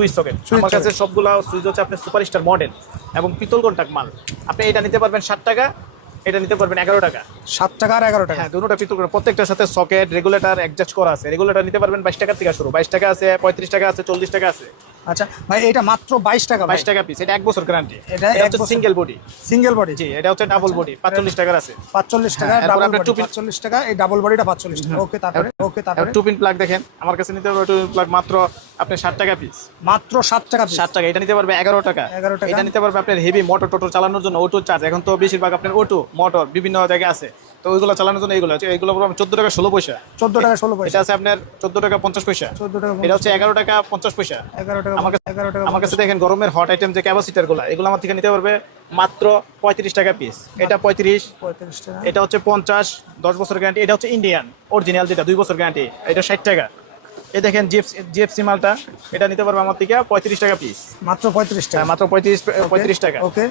Switch socket. আমার কাছে সবগুলা সুইচ হচ্ছে আপনার সুপারস্টার মডেল এবং পিতল কন্টাক্ট মাল। আপনি এটা নিতে পারবেন 60 টাকা, এটা নিতে পারবেন 11 টাকা। 7 টাকা আর 11 টাকা। হ্যাঁ, দুটোটা পিতল করে, প্রত্যেকটার সাথে সকেট রেগুলেটর অ্যাডজাস্ট করা আছে। রেগুলেটর নিতে পারবেন 22 টাকা থেকে শুরু, 22 টাকা আছে, 35 টাকা আছে, 40 টাকা আছে। আচ্ছা ভাই, এটা মাত্র 22 টাকা। 22 টাকা পিস। এটা 1 বছর গ্যারান্টি। এটা হচ্ছে সিঙ্গেল বডি। Single body. জি, এটা হচ্ছে ডাবল বডি, 45 টাকার আছে। 45 টাকা ডাবল বডি, 45 টাকা। এই ডাবল বডিটা 45 টাকা। ওকে, তারপরে টু পিন প্লাগ দেখেন, আমার কাছে নিতে পারবেন টু পিন প্লাগ মাত্র আপনি 60 টাকা পিস। মাত্র 7 টাকা পিস। 60 টাকা। এটা নিতে পারবে 11 টাকা। 11 টাকা। এটা নিতে পারবে আপনার হেভি মোটর টোটর চালানোর জন্য, অটো চার্জ। এখন তো বেশিরভাগ আপনার অটো মোটর বিভিন্ন জায়গায় আছে, তো ওইগুলো চালানোর জন্য এইগুলো 14 টাকা 16 পয়সা। 14 টাকা 16 পয়সা। এটা আছে আপনার 14 টাকা 50 পয়সা। 14 টাকা। এটা হচ্ছে 11 টাকা 50 পয়সা। 11 টাকা। আমার কাছে দেখেন গরমের হট আইটেম যে ক্যাপাসিটার গুলো, এগুলো আমার থেকে নিতে পারবে মাত্র 35 টাকা পিস। এটা 35 টাকা। এটা হচ্ছে 50, 10 বছর গ্যারান্টি। এটা হচ্ছে ইন্ডিয়ান অরিজিনাল, যেটা 2 বছর গ্যারান্টি। এটা 60 টাকা। এই দেখেন জিএফসি মালটা, এটা নিতে পারবে আমার থেকে 35 টাকা পিস। মাত্র 35 টাকা। মাত্র 35 টাকা। ওকে।